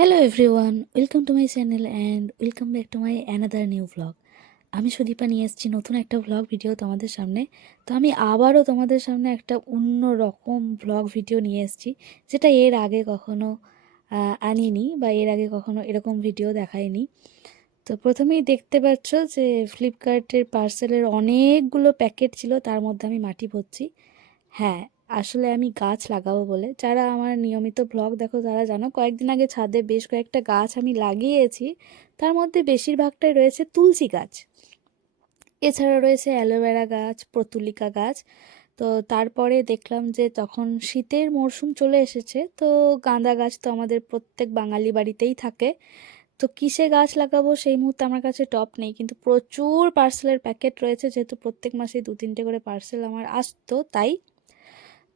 Hello everyone welcome to my channel and welcome back to my another new vlog আমি সুদীপা নিয়ে এসেছি নতুন একটা ভ্লগ ভিডিও তোমাদের সামনে। তো আমি আবারও তোমাদের সামনে একটা অন্য রকম ভ্লগ ভিডিও নিয়ে এসেছি, যেটা এর আগে কখনো আনিনি বা এর আগে কখনো এরকম ভিডিও দেখায়নি তো প্রথমেই দেখতে পাচ্ছ যে ফ্লিপকার্টের পার্সেলের অনেকগুলো প্যাকেট ছিল, তার মধ্যে আমি মাটি ভরছি। হ্যাঁ আসলে আমি গাছ লাগাবো বলে। যারা আমার নিয়মিত ব্লগ দেখো, তারা জানো কয়েকদিন আগে ছাদে বেশ কয়েকটা গাছ আমি লাগিয়েছি। তার মধ্যে বেশিরভাগটাই রয়েছে তুলসী গাছ। এছাড়া রয়েছে অ্যালোভেরা গাছ প্রতুলিকা গাছ। তো তারপরে দেখলাম যে তখন শীতের মরশুম চলে এসেছে, তো গাঁদা গাছ তো আমাদের প্রত্যেক বাঙালি বাড়িতেই থাকে। তো কিসে গাছ লাগাবো সেই মুহূর্তে আমার কাছে টপ নেই, কিন্তু প্রচুর পার্সেলের প্যাকেট রয়েছে, যেহেতু প্রত্যেক মাসে দু তিনটে করে পার্সেল আমার আসতো, তাই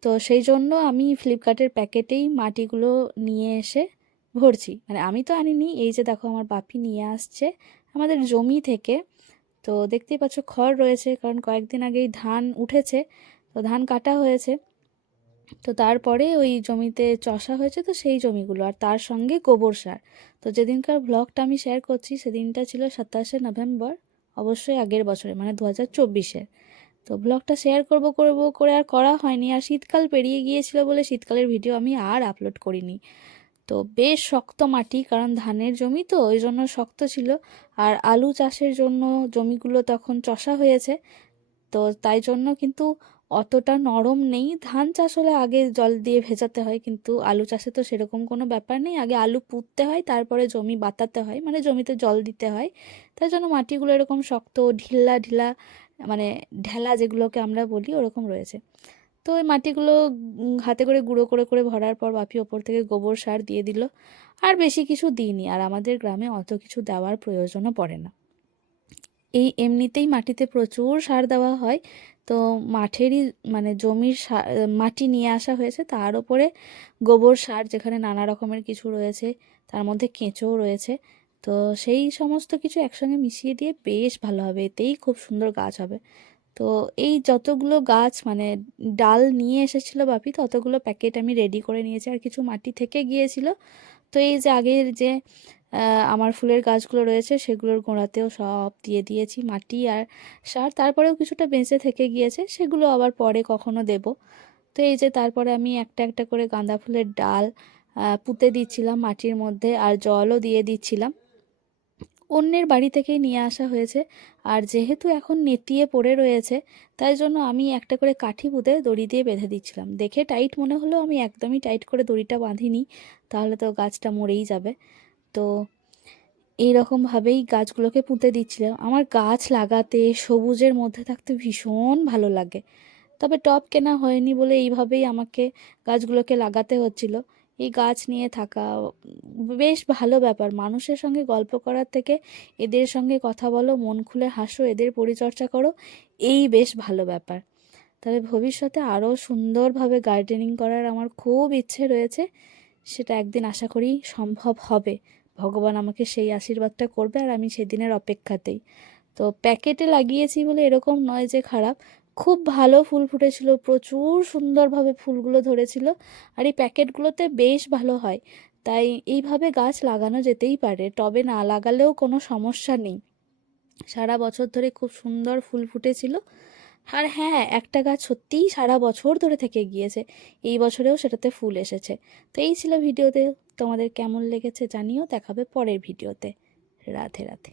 তো সেই জন্য আমি ফ্লিপকার্টের প্যাকেটেই মাটিগুলো নিয়ে এসে ভরছি। মানে আমি তো আনিনি, এই যে দেখো আমার বাপি নিয়ে আসছে আমাদের জমি থেকে। তো দেখতেই পাচ্ছ খড় রয়েছে, কারণ কয়েকদিন আগেই ধান উঠেছে, তো ধান কাটা হয়েছে। তো তারপরে ওই জমিতে চষা হয়েছে তো সেই জমিগুলো, আর তার সঙ্গে গোবর সার। তো যেদিনকার ব্লগটা আমি শেয়ার করছি সেদিনটা ছিল সাতাশে নভেম্বর, অবশ্যই আগের বছরে মানে দু হাজার চব্বিশের। তো ব্লগটা শেয়ার করব করব, করে আর করা হয়নি। আর শীতকাল পেরিয়ে গিয়েছিল বলে শীতকালের ভিডিও আমি আর আপলোড করিনি। তো বেশ শক্ত মাটি, কারণ ধানের জমি তো, ওই জন্য শক্ত ছিল। আর আলু চাষের জন্য জমিগুলো তখন চষা হয়েছে। তো তাই জন্য কিন্তু অতটা নরম নেই। ধান চাষ হলে আগে জল দিয়ে ভেজাতে হয়, কিন্তু আলু চাষে তো সেরকম কোনো ব্যাপার নেই। আগে আলু পুঁততে হয়, তারপরে জমি বাতাতে হয় মানে জমিতে জল দিতে হয়। তাই জন্য মাটিগুলো এরকম শক্ত ঢিলা ঢিলা মানে ঢেলা যেগুলোকে আমরা বলি ওরকম রয়েছে। তো ওই মাটিগুলো হাতে করে গুঁড়ো করে করে ভরার পর বাপি ওপর থেকে গোবর সার দিয়ে দিল। আর বেশি কিছু দিইনি, আর আমাদের গ্রামে অত কিছু দেওয়ার প্রয়োজনও পড়ে না। এই এমনিতেই মাটিতে প্রচুর সার দেওয়া হয়। তো মাঠেরই মানে জমির মাটি নিয়ে আসা হয়েছে। তার ওপরে গোবর সার যেখানে নানা রকমের কিছু রয়েছে, তার মধ্যে কেঁচোও রয়েছে। তো সেই সমস্ত কিছু একসঙ্গে মিশিয়ে দিয়ে বেশ ভালো হবে, এতেই খুব সুন্দর গাছ হবে। তো এই যতগুলো গাছ মানে ডাল নিয়ে এসেছিল বাপি, ততগুলো প্যাকেট আমি রেডি করে নিয়েছি। আর কিছু মাটি থেকে গিয়েছিল। তো এই যে আগের যে আমার ফুলের গাছগুলো রয়েছে, সেগুলোর গোড়াতেও সব দিয়ে দিয়েছি মাটি আর সার। তারপরেও কিছুটা বেঁচে থেকে গিয়েছে, সেগুলো আবার পরে কখনো দেব। তো এই যে তারপরে আমি একটা একটা করে গাঁদা ফুলের ডাল পুঁতে দিচ্ছিলাম মাটির মধ্যে আর জলও দিয়ে দিচ্ছিলাম। অন্যের বাড়ি থেকেই নিয়ে আসা হয়েছে। আর যেহেতু এখন নেতিয়ে পড়ে রয়েছে, তাই জন্য আমি একটা করে কাঠি পুঁতে দড়ি দিয়ে বেঁধে দিচ্ছিলাম। দেখে টাইট মনে হলেও আমি একদমই টাইট করে দড়িটা বাঁধিনি, তাহলে তো গাছটা মরেই যাবে। তো এই রকমভাবেই গাছগুলোকে পুঁতে দিচ্ছিলাম। আমার গাছ লাগাতে সবুজের মধ্যে থাকতে ভীষণ ভালো লাগে। তবে টব কেনা হয়নি বলে এইভাবেই আমাকে গাছগুলোকে লাগাতে হচ্ছিল। এই গাছ নিয়ে থাকা বেশ ভালো ব্যাপার। মানুষের সঙ্গে গল্প করার থেকে এদের সঙ্গে কথা বলো, মন খুলে হাসো, এদের পরিচর্যা করো, এই বেশ ভালো ব্যাপার। তবে ভবিষ্যতে আরও সুন্দরভাবে গার্ডেনিং করার আমার খুব ইচ্ছে রয়েছে, সেটা একদিন আশা করি সম্ভব হবে। ভগবান আমাকে সেই আশীর্বাদটা করবে আর আমি সেদিনের অপেক্ষাতেই। তো প্যাকেটে লাগিয়েছি বলে এরকম নয় যে খারাপ খুব ভালো ফুল ফুটেছিল, প্রচুর সুন্দরভাবে ফুলগুলো ধরেছিল আর এই প্যাকেটগুলোতে বেশ ভালো হয়। তাই এইভাবে গাছ লাগানো যেতেই পারে টবে না লাগালেও কোনো সমস্যা নেই। সারা বছর ধরে খুব সুন্দর ফুল ফুটেছিল। আর হ্যাঁ একটা গাছ সত্যিই সারা বছর ধরে থেকে গিয়েছে, এই বছরেও সেটাতে ফুল এসেছে। তো এই ছিল ভিডিওতে, তোমাদের কেমন লেগেছে জানিও, দেখাবে পরের ভিডিওতে। রাধে রাধে।